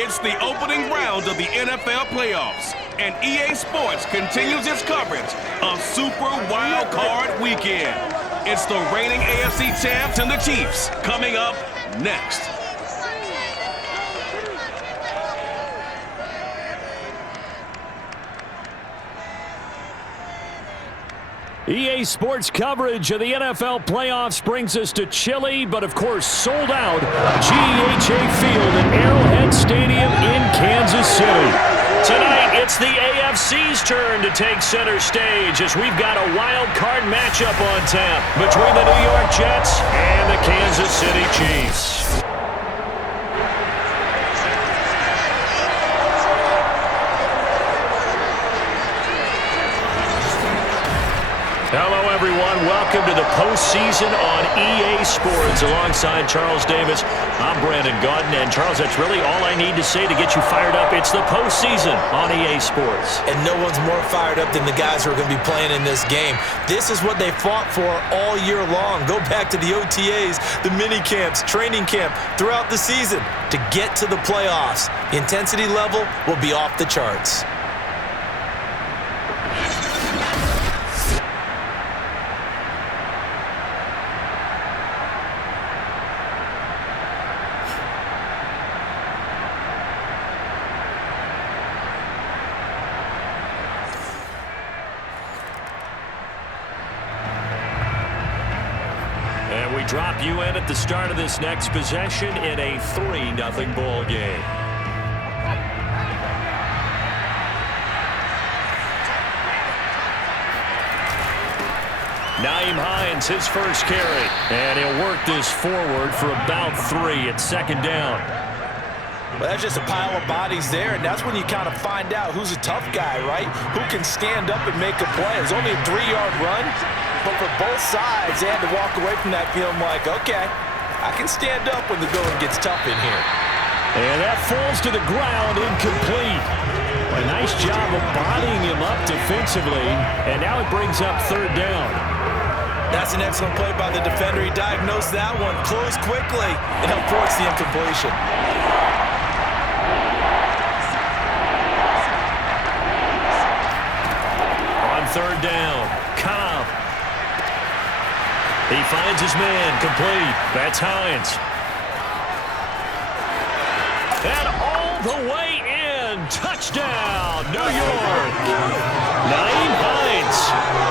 It's the opening round of the NFL playoffs, and EA Sports continues its coverage of Super Wild Card Weekend. It's the reigning AFC champs and the Chiefs coming up next. EA Sports coverage of the NFL playoffs brings us to chilly, but of course sold out GEHA Field at Arrowhead Stadium in Kansas City. Tonight, it's the AFC's turn to take center stage as we've got a wild card matchup on tap between the New York Jets and the Kansas City Chiefs. Hello, everyone. Welcome to the postseason on EA Sports. Alongside Charles Davis, I'm Brandon Gaudin. And, Charles, that's really all I need to say to get you fired up. It's the postseason on EA Sports. And no one's more fired up than the guys who are going to be playing in this game. This is what they fought for all year long. Go back to the OTAs, the mini camps, training camp, throughout the season to get to the playoffs. The intensity level will be off the charts. Drop you in at the start of this next possession in a 3-0 ball game. Nyheim Hines, his first carry. And he'll work this forward for about 3 at second down. Well, that's just a pile of bodies there, and that's when you kind of find out who's a tough guy, right? Who can stand up and make a play. It was only a 3-yard run, but for both sides, they had to walk away from that feeling like, okay, I can stand up when the going gets tough in here. And that falls to the ground, incomplete. A nice job of bodying him up defensively, and now it brings up third down. That's an excellent play by the defender. He diagnosed that one, closed quickly, and helped force the incompletion. Third down, Cobb. He finds his man, complete. That's Hines. And all the way in, touchdown, New York. Nyheim Hines,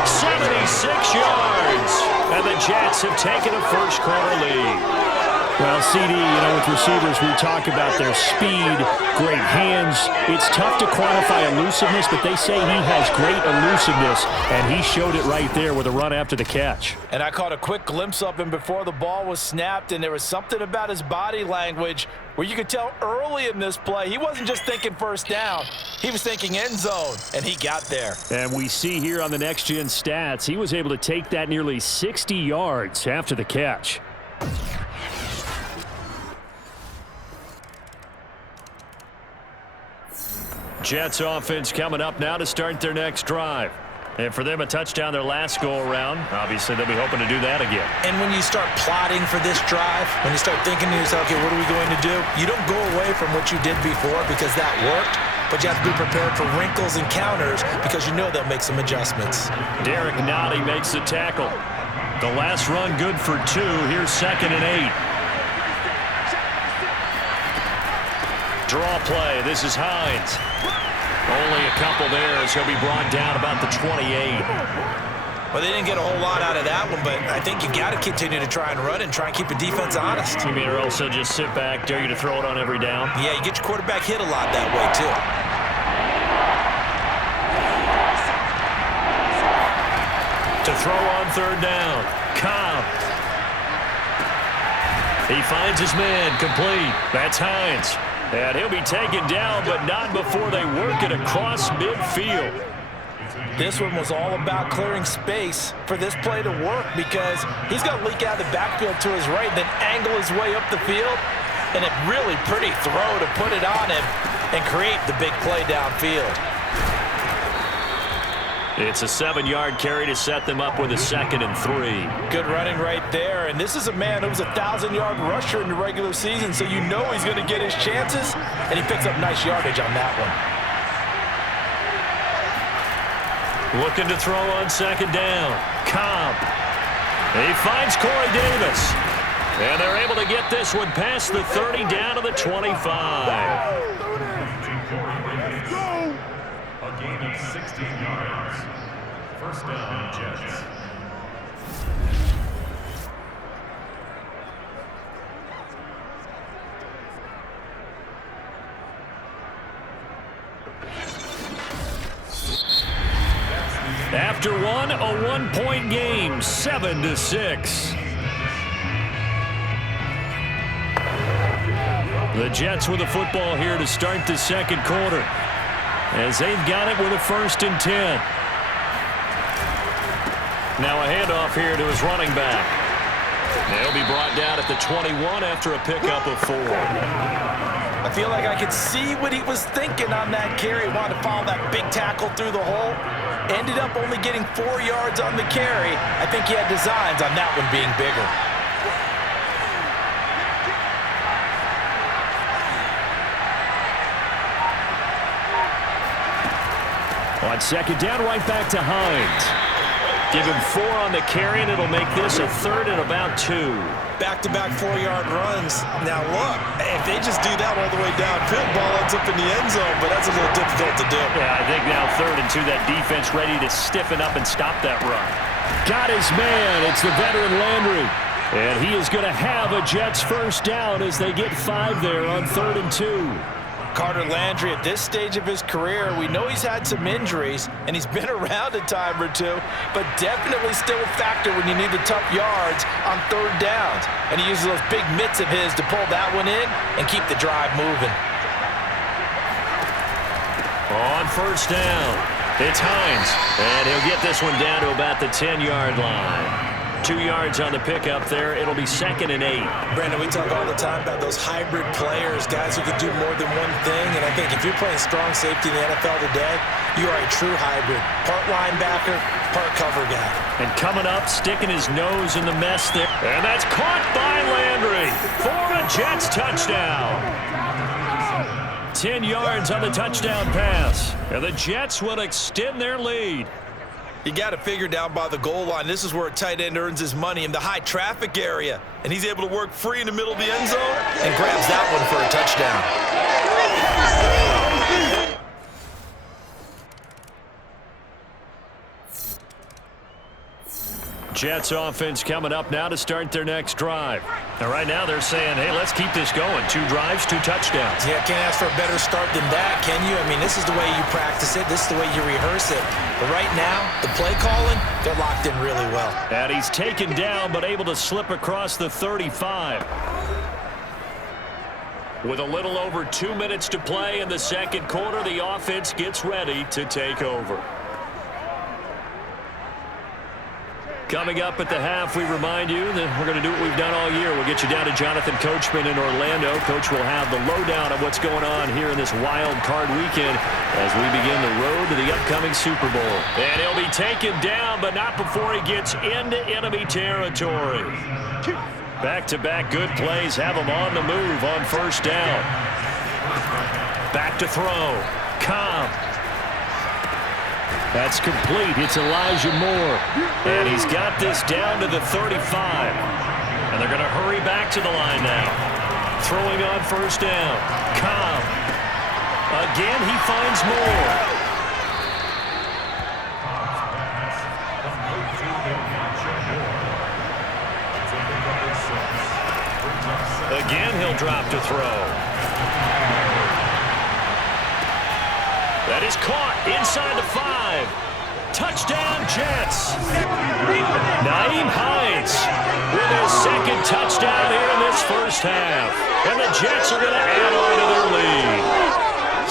76 yards. And the Jets have taken a first quarter lead. Well, CD, with receivers, we talk about their speed, great hands. It's tough to quantify elusiveness, but they say he has great elusiveness, and he showed it right there with a run after the catch. And I caught a quick glimpse of him before the ball was snapped, and there was something about his body language where you could tell early in this play he wasn't just thinking first down. He was thinking end zone, and he got there. And we see here on the next-gen stats, he was able to take that nearly 60 yards after the catch. Jets offense coming up now to start their next drive. And for them, a touchdown their last go-around. Obviously, they'll be hoping to do that again. And when you start plotting for this drive, when you start thinking to yourself, okay, what are we going to do? You don't go away from what you did before because that worked, but you have to be prepared for wrinkles and counters because you know they'll make some adjustments. Derek Nottie makes the tackle. The last run good for 2. Here's 2nd and 8. Draw play. This is Hines. Only a couple there as he'll be brought down about the 28. Well, they didn't get a whole lot out of that one, but I think you got to continue to try and run and try and keep the defense honest. You mean or also just sit back, dare you to throw it on every down? Yeah, you get your quarterback hit a lot that way, too. To throw on third down, Cobb. He finds his man, complete. That's Hines. And he'll be taken down, but not before they work it across midfield. This one was all about clearing space for this play to work because he's going to leak out of the backfield to his right, then angle his way up the field, and a really pretty throw to put it on him and create the big play downfield. It's a 7-yard carry to set them up with a 2nd and 3. Good running right there. And this is a man who was a 1,000-yard rusher in the regular season, so you know he's going to get his chances. And he picks up nice yardage on that one. Looking to throw on 2nd down. Cobb. He finds Corey Davis. And they're able to get this one past the 30 down to the 25. A gain of 16 yards. First down, Jets. After one, a 1-point game, 7-6. The Jets with the football here to start the 2nd quarter, as they've got it with a 1st and 10. Now a handoff here to his running back. They'll be brought down at the 21 after a pickup of 4. I feel like I could see what he was thinking on that carry. Wanted to follow that big tackle through the hole. Ended up only getting 4 yards on the carry. I think he had designs on that one being bigger. On 2nd down, right back to Hines. Give him 4 on the carry, and it'll make this a 3rd and about 2. Back-to-back 4-yard runs. Now look, if they just do that all the way downfield, ball ends up in the end zone, but that's a little difficult to do. Yeah, I think now 3rd and 2, that defense ready to stiffen up and stop that run. Got his man. It's the veteran Landry. And he is going to have a Jets 1st down as they get 5 there on 3rd and 2. Carter Landry, at this stage of his career, we know he's had some injuries, and he's been around a time or two, but definitely still a factor when you need the tough yards on 3rd downs. And he uses those big mitts of his to pull that one in and keep the drive moving. On 1st down, it's Hines, and he'll get this one down to about the 10-yard line. 2 yards on the pickup there. It'll be 2nd and 8. Brandon, we talk all the time about those hybrid players, guys who can do more than one thing. And I think if you're playing strong safety in the NFL today, you are a true hybrid. Part linebacker, part cover guy. And coming up, sticking his nose in the mess there. And that's caught by Landry for a Jets touchdown. 10 yards on the touchdown pass. And the Jets will extend their lead. You got to figure down by the goal line. This is where a tight end earns his money, in the high traffic area. And he's able to work free in the middle of the end zone and grabs that one for a touchdown. Jets offense coming up now to start their next drive. And right now they're saying, hey, let's keep this going. 2 drives, 2 touchdowns. Yeah, can't ask for a better start than that, can you? I mean, this is the way you practice it. This is the way you rehearse it. But right now, the play calling, they're locked in really well. And he's taken down but able to slip across the 35. With a little over 2 minutes to play in the 2nd quarter, the offense gets ready to take over. Coming up at the half, we remind you that we're going to do what we've done all year. We'll get you down to Jonathan Coachman in Orlando. Coach will have the lowdown of what's going on here in this wild card weekend as we begin the road to the upcoming Super Bowl. And he'll be taken down, but not before he gets into enemy territory. Back-to-back good plays have him on the move on 1st down. Back to throw. Cobb. That's complete. It's Elijah Moore. And he's got this down to the 35. And they're going to hurry back to the line now. Throwing on 1st down. Cobb. Again, he finds Moore. Again, he'll drop to throw. That is caught inside the 5. Touchdown, Jets. Nyheim Hines with his 2nd touchdown here in this 1st half. And the Jets are going to add on to their lead.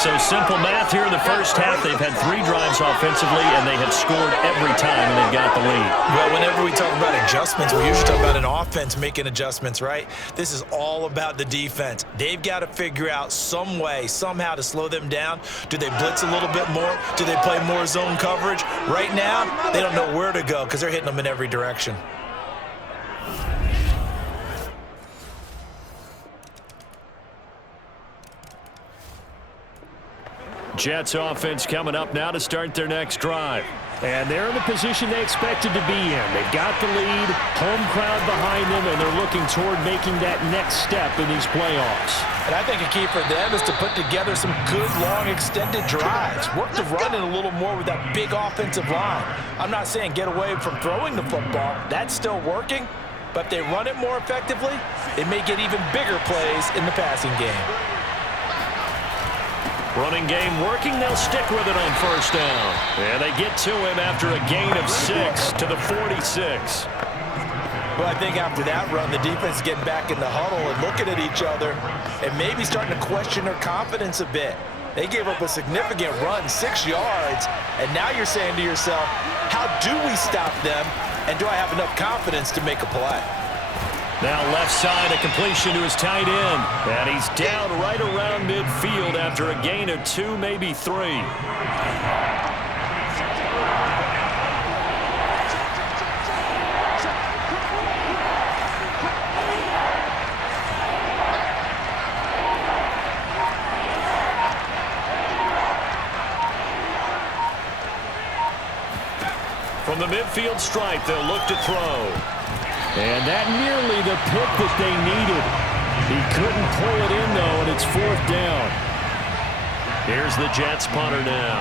So simple math here in the first half. They've had 3 drives offensively, and they have scored every time, and they've got the lead. Well, whenever we talk about adjustments, we usually talk about an offense making adjustments, right? This is all about the defense. They've got to figure out some way, somehow to slow them down. Do they blitz a little bit more? Do they play more zone coverage? Right now, they don't know where to go because they're hitting them in every direction. Jets offense coming up now to start their next drive. And they're in the position they expected to be in. They've got the lead, home crowd behind them, and they're looking toward making that next step in these playoffs. And I think a key for them is to put together some good, long, extended drives. Work the run in a little more with that big offensive line. I'm not saying get away from throwing the football. That's still working. But if they run it more effectively, they may get even bigger plays in the passing game. Running game working, they'll stick with it on first down. And they get to him after a gain of 6 to the 46. Well, I think after that run, the defense is getting back in the huddle and looking at each other and maybe starting to question their confidence a bit. They gave up a significant run, 6 yards, and now you're saying to yourself, how do we stop them, and do I have enough confidence to make a play? Now left side, a completion to his tight end. And he's down right around midfield after a gain of 2, maybe 3. From the midfield stripe, they'll look to throw. And that nearly the pick that they needed. He couldn't pull it in, though, and it's 4th down. Here's the Jets punter now,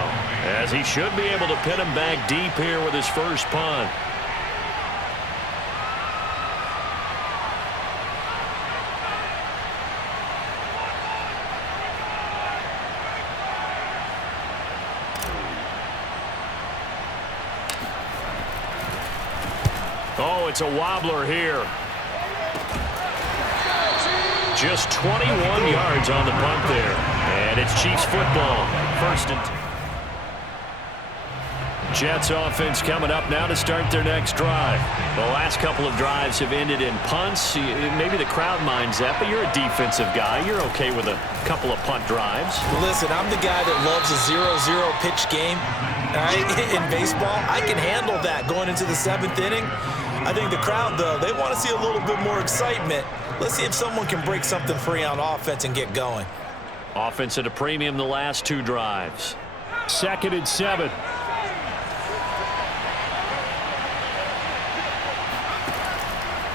as he should be able to pin him back deep here with his first punt. Oh, it's a wobbler here. Just 21 yards on the punt there. And it's Chiefs football. 1st and 10. Jets offense coming up now to start their next drive. The last couple of drives have ended in punts. Maybe the crowd minds that, but you're a defensive guy. You're okay with a couple of punt drives. Listen, I'm the guy that loves a 0-0 pitch game. In baseball, I can handle that going into the 7th inning. I think the crowd, though, they want to see a little bit more excitement. Let's see if someone can break something free on offense and get going. Offense at a premium the last 2 drives. 2nd and 7.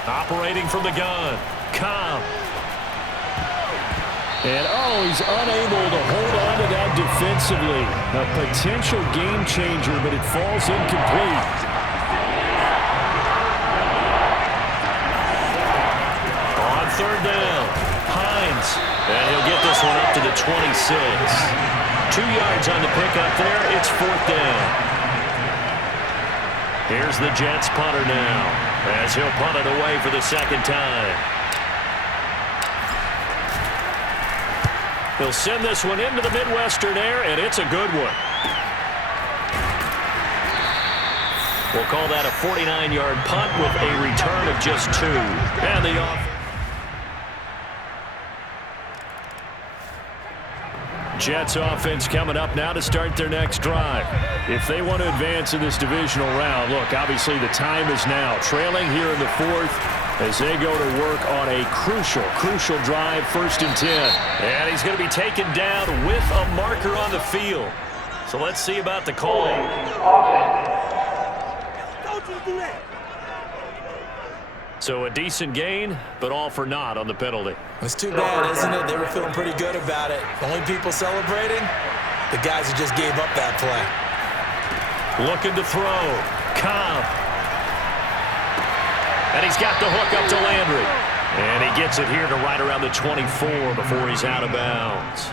Operating from the gun. Cobb. And, he's unable to hold on to that defensively. A potential game changer, but it falls incomplete. On 3rd down, Hines. And he'll get this one up to the 26. 2 yards on the pickup there. It's 4th down. Here's the Jets punter now, as he'll punt it away for the 2nd time. He'll send this one into the Midwestern air, and it's a good one. We'll call that a 49-yard punt with a return of just 2. And the offense. Jets offense coming up now to start their next drive. If they want to advance in this divisional round, look, obviously the time is now. Trailing here in the 4th as they go to work on a crucial drive, 1st and 10. And he's going to be taken down with a marker on the field. So let's see about the call. Don't you do that. So a decent gain, but all for naught on the penalty. It's too bad, isn't it? They were feeling pretty good about it. Only people celebrating, the guys who just gave up that play. Looking to throw. Cobb. And he's got the hook up to Landry. And he gets it here to right around the 24 before he's out of bounds.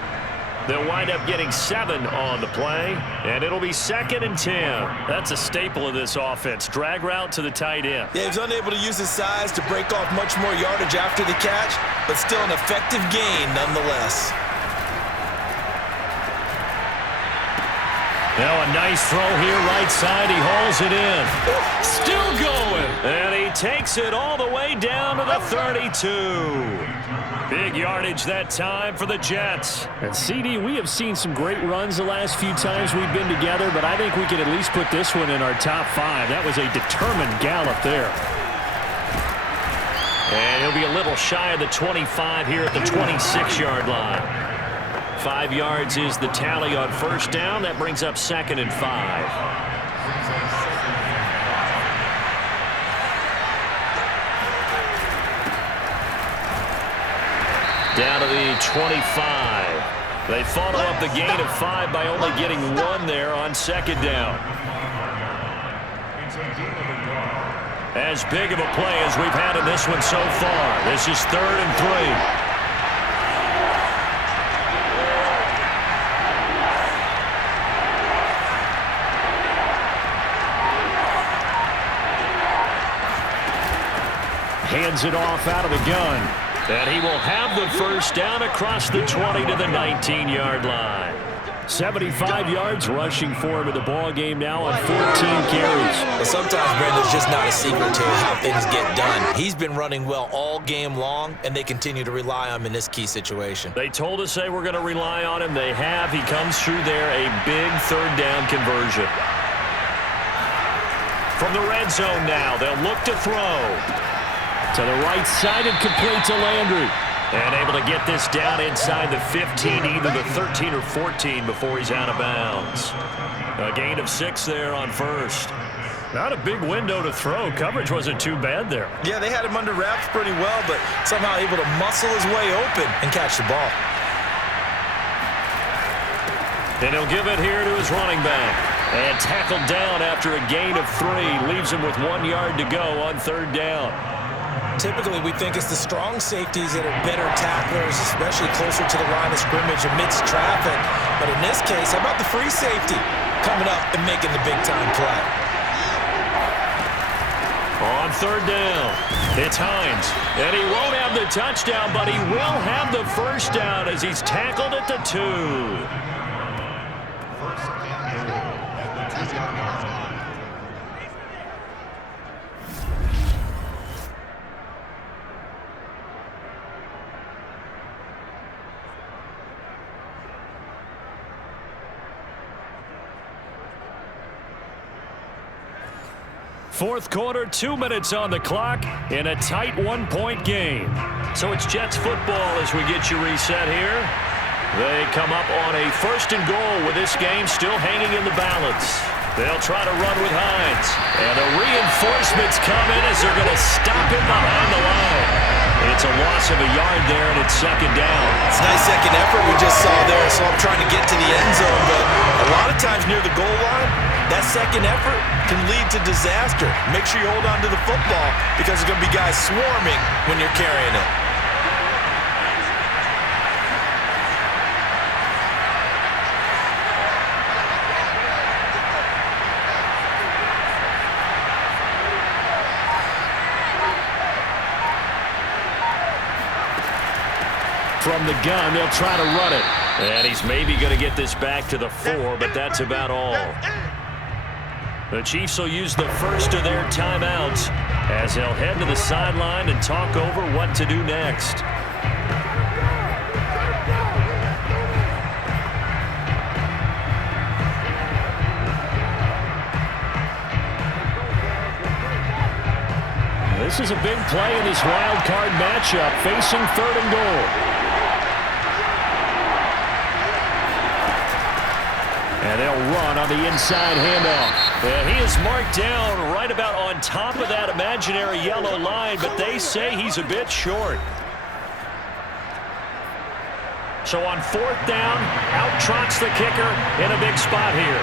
They'll wind up getting 7 on the play, and it'll be 2nd and 10. That's a staple of this offense. Drag route to the tight end. Yeah, he's unable to use his size to break off much more yardage after the catch, but still an effective gain nonetheless. Now a nice throw here right side. He hauls it in. Still going. And he takes it all the way down to the 32. Big yardage that time for the Jets. And CD, we have seen some great runs the last few times we've been together, but I think we can at least put this one in our top 5. That was a determined gallop there. And he'll be a little shy of the 25 here at the 26-yard line. 5 yards is the tally on first down. That brings up 2nd and 5. Down to the 25. They follow up the gain of 5 by only getting 1 there on 2nd down. As big of a play as we've had in this one so far. This is 3rd and 3. Hands it off out of the gun. And he will have the first down across the 20 to the 19-yard line. 75 yards rushing for him in the ball game now on 14 carries. But sometimes, Brandon, it's just not a secret to how things get done. He's been running well all game long, and they continue to rely on him in this key situation. They told us they were going to rely on him. They have. He comes through there, a big 3rd down conversion. From the red zone now, they'll look to throw. To the right side and complete to Landry. And able to get this down inside the 15, either the 13 or 14 before he's out of bounds. A gain of 6 there on first. Not a big window to throw. Coverage wasn't too bad there. Yeah, they had him under wraps pretty well, but somehow able to muscle his way open and catch the ball. And he'll give it here to his running back. And tackled down after a gain of 3. Leaves him with 1 yard to go on 3rd down. Typically, we think it's the strong safeties that are better tacklers, especially closer to the line of scrimmage amidst traffic. But in this case, how about the free safety coming up and making the big-time play? On 3rd down, it's Hines. And he won't have the touchdown, but he will have the first down as he's tackled at the 2. Fourth quarter, 2 minutes on the clock in a tight 1-point game. So it's Jets football as we get you reset here. They come up on a 1st and goal with this game still hanging in the balance. They'll try to run with Hines. And the reinforcements come in as they're going to stop him behind the line. It's a loss of a yard there, and it's 2nd down. It's a nice second effort we just saw there, so I'm trying to get to the end zone, but a lot of times near the goal line, that second effort can lead to disaster. Make sure you hold on to the football because there's going to be guys swarming when you're carrying it. From the gun, they'll try to run it. And he's maybe going to get this back to the 4, but that's about all. The Chiefs will use the first of their timeouts as they'll head to the sideline and talk over what to do next. This is a big play in this wild card matchup, facing 3rd and goal. And they'll run on the inside handoff. Yeah, he is marked down right about on top of that imaginary yellow line, but they say he's a bit short. So on 4th down, out trots the kicker in a big spot here.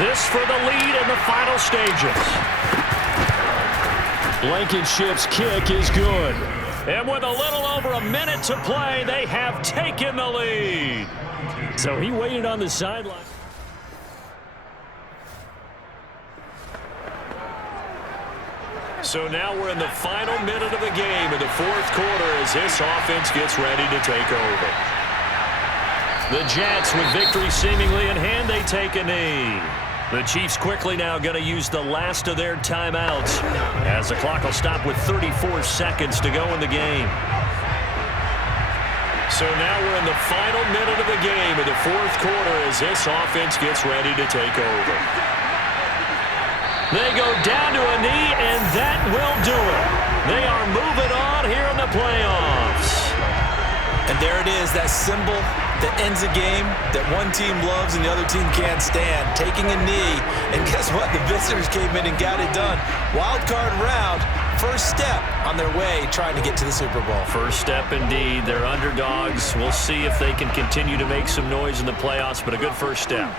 This for the lead in the final stages. Blankenship's kick is good. And with a little over a minute to play, they have taken the lead. So he waited on the sideline. So now we're in the final minute of the game in the 4th quarter as this offense gets ready to take over. The Jets with victory seemingly in hand, they take a knee. The Chiefs quickly now going to use the last of their timeouts as the clock will stop with 34 seconds to go in the game. So now we're in the final minute of the game in the fourth quarter as this offense gets ready to take over. They go down to a knee, and that will do it. They are moving on here in the playoffs. And there it is, that symbol that ends a game that one team loves and the other team can't stand, taking a knee. And guess what? The visitors came in and got it done. Wild card round, first step on their way trying to get to the Super Bowl. First step indeed. They're underdogs. We'll see if they can continue to make some noise in the playoffs, but a good first step.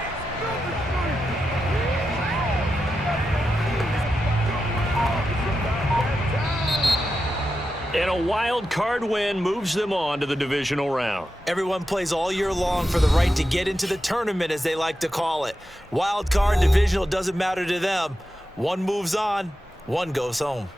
And a wild card win moves them on to the divisional round. Everyone plays all year long for the right to get into the tournament, as they like to call it. Wild card, divisional, doesn't matter to them. One moves on, one goes home.